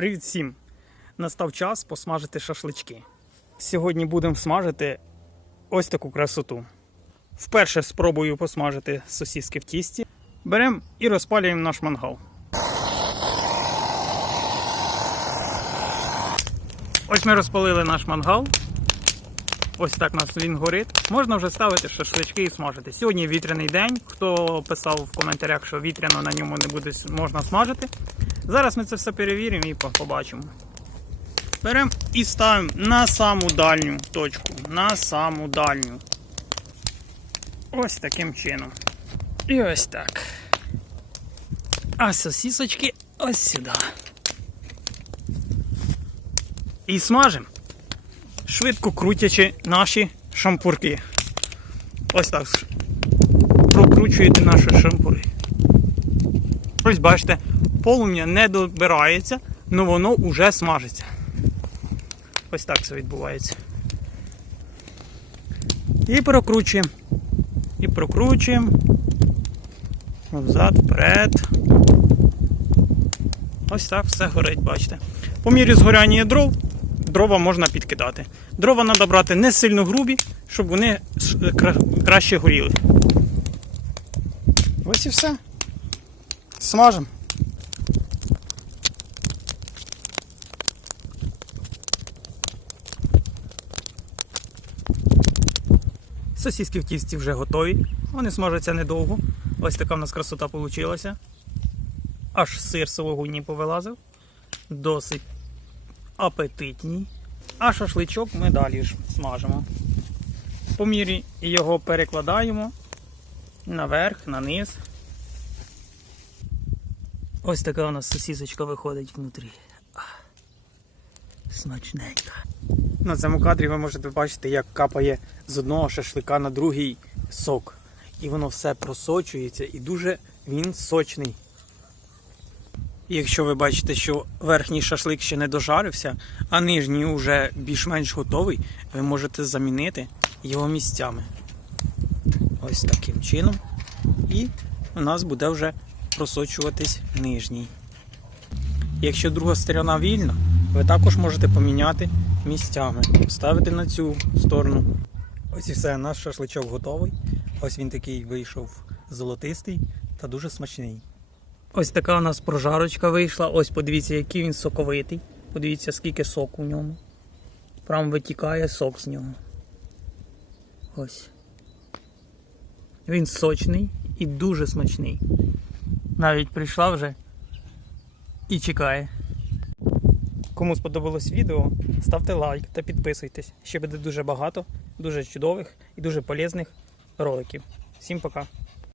Привіт всім! Настав час посмажити шашлички. Сьогодні будемо смажити ось таку красоту. Вперше спробую посмажити сосиски в тісті. Беремо і розпалюємо наш мангал. Ось ми розпалили наш мангал. Ось так у нас він горить. Можна вже ставити шашлички і смажити. Сьогодні вітряний день. Хто писав в коментарях, що вітряно на ньому не буде можна смажити. Зараз ми це все перевіримо і побачимо. Беремо і ставимо на саму дальню точку. На саму дальню. Ось таким чином. І ось так. А сосісочки ось сюди. І смажимо швидко крутячи наші шампурки. Ось так. Прокручуєте наші шампури. Ось бачите, полум'я не добирається, але воно вже смажиться. Ось так це відбувається. І прокручуємо. І прокручуємо. Взад, вперед. Ось так все горить, бачите. По мірі згоряння дров дрова можна підкидати. Дрова треба брати не сильно грубі, щоб вони краще горіли. Ось і все. Смажемо. Сосиски в тісті вже готові. Вони смажаться недовго. Ось така в нас красота вийшла. Аж сир сологуні повилазив. Досить апетитні. А шашличок ми далі ж смажимо. По мірі його перекладаємо наверх, на низ. Ось така у нас сосісочка виходить внутрі. Смачненька. На цьому кадрі ви можете бачити, як капає з одного шашлика на другий сок. І воно все просочується і дуже він сочний. Якщо ви бачите, що верхній шашлик ще не дожарився, а нижній вже більш-менш готовий, ви можете замінити його місцями. Ось таким чином. І у нас буде вже просочуватись нижній. Якщо друга сторона вільна, ви також можете поміняти місцями, ставити на цю сторону. Ось і все, наш шашличок готовий. Ось він такий вийшов золотистий та дуже смачний. Ось така у нас прожарочка вийшла. Ось подивіться, який він соковитий. Подивіться, скільки соку в ньому. Прям витікає сок з нього. Ось. Він сочний і дуже смачний. Навіть прийшла вже і чекає. Кому сподобалось відео, ставте лайк та підписуйтесь. Ще буде дуже багато, дуже чудових і дуже полезних роликів. Всім пока!